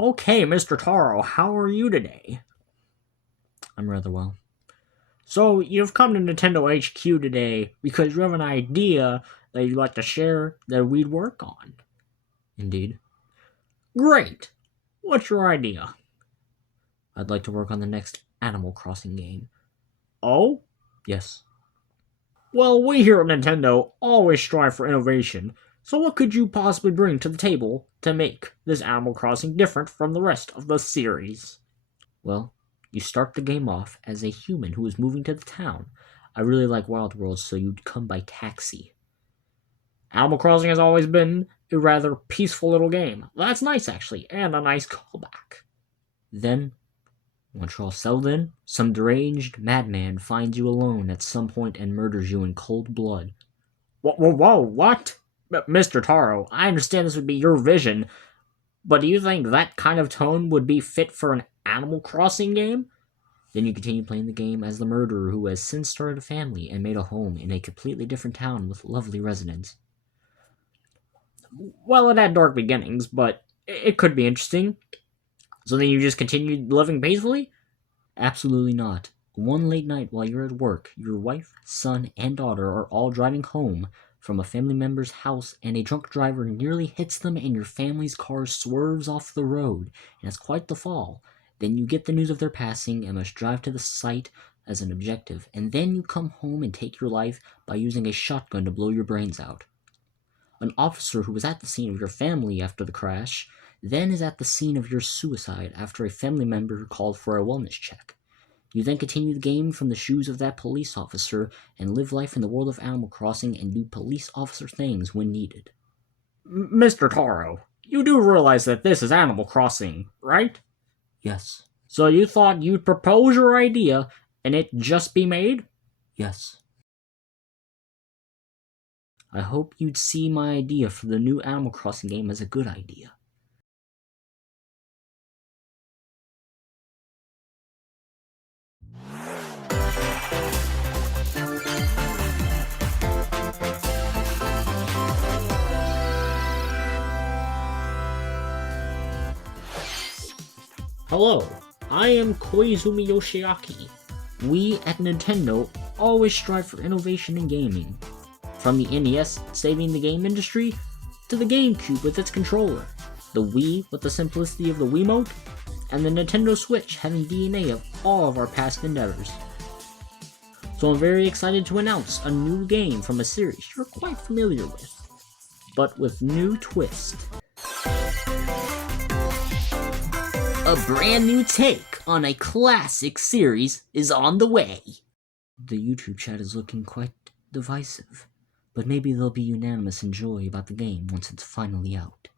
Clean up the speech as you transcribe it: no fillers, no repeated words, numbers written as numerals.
Okay, Mr. Taro, how are you today? I'm rather well. So, you've come to Nintendo HQ today because you have an idea that you'd like to share that we'd work on. Indeed. Great! What's your idea? I'd like to work on the next Animal Crossing game. Oh? Yes. Well, we here at Nintendo always strive for innovation, so what could you possibly bring to the table to make this Animal Crossing different from the rest of the series? Well, you start the game off as a human who is moving to the town. I really like Wild Worlds, so you'd come by taxi. Animal Crossing has always been a rather peaceful little game. That's nice, actually, and a nice callback. Then, once you're all settled in, some deranged madman finds you alone at some point and murders you in cold blood. Whoa, what? Mr. Taro, I understand this would be your vision, but do you think that kind of tone would be fit for an Animal Crossing game? Then you continue playing the game as the murderer who has since started a family and made a home in a completely different town with lovely residents. Well, it had dark beginnings, but it could be interesting. So then you just continued living peacefully? Absolutely not. One late night while you're at work, your wife, son, and daughter are all driving home from a family member's house, and a drunk driver nearly hits them, and your family's car swerves off the road, and it's quite the fall. Then you get the news of their passing and must drive to the site as an objective, and then you come home and take your life by using a shotgun to blow your brains out. An officer who was at the scene of your family after the crash then is at the scene of your suicide after a family member called for a wellness check. You then continue the game from the shoes of that police officer and live life in the world of Animal Crossing and do police officer things when needed. Mr. Taro, you do realize that this is Animal Crossing, right? Yes. So you thought you'd propose your idea and it just be made? Yes. I hope you'd see my idea for the new Animal Crossing game as a good idea. Hello, I am Koizumi Yoshiaki. We at Nintendo always strive for innovation in gaming. From the NES saving the game industry, to the GameCube with its controller, the Wii with the simplicity of the Wiimote, and the Nintendo Switch having DNA of all of our past endeavors. So I'm very excited to announce a new game from a series you're quite familiar with, but with new twist. A brand new take on a classic series is on the way. The YouTube chat is looking quite divisive, but maybe they'll be unanimous in joy about the game once it's finally out.